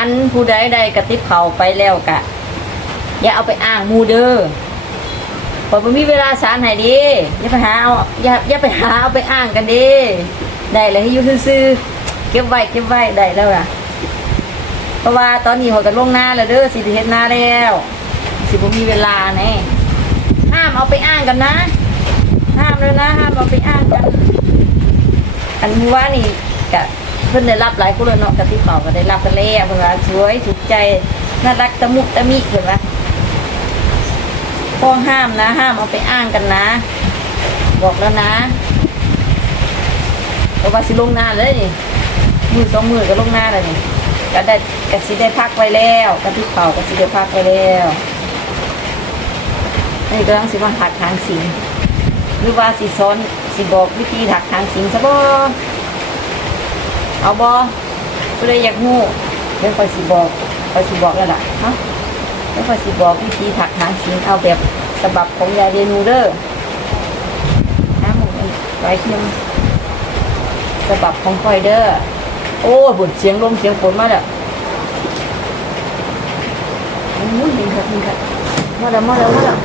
คันผู้ใดใดกระติบเขาไปแล้วกะ อย่าเอาไปอ้างมูเด้อพอบ่มีเวลาสารให้ดีอย่าไปหาเอาอย่าอย่าไปหาเอาไปอ้างกันดีได้เลยให้ยู่ซื่อเก็บไว้เก็บไว้ได้แล้วล่ะ เพราะว่าตอนนี้เขาก็ลงหน้าแล้วเด้อสิเฮ็ดหน้าแล้ว สิบ่มีเวลาแน่ห้ามเอาไปอ้างกันนะ ห้ามแล้วนะห้ามเอาไปอ้างกัน อันว่านี่กะ เพิ่นได้รับหลายคนแล้วเนาะกะที่เขาก็ได้รับกันแล้วเพิ่นว่าสวยถูกใจน่ารักตะมุตะมิเพิ่นว่าก็ห้ามนะ ห้ามเอาไปอ้างกันนะ บอกแล้วนะเพราะว่าสิลงหน้าเลยนี่มือสองมือก็ลงหน้าแล้วนี่ก็ได้กะสิได้พักไว้แล้วกะที่เขาก็สิได้พักไว้แล้วนี่ก็ต้องสิมาหักทางสิงหรือว่าสิสอนสิบอกวิธีถักทางสิงซะบ่ เอาบ่ก็เลยอยากงูเดี๋ยวคอยสิบอกคอยสิบอกแล้วล่ะเนาะเดี๋ยวคอยสิบอกวิธีถักทางสิงเอาแบบฉบับของยายเรนูเด้อนะหมูไว้เทียมฉบับของคอยเด้อโอ้ยบุญเสียงลมเสียงฝนมาแล้วอุ้ยยิงค่ะยิงค่ะมาแล้วมาแล้วมาแล้ว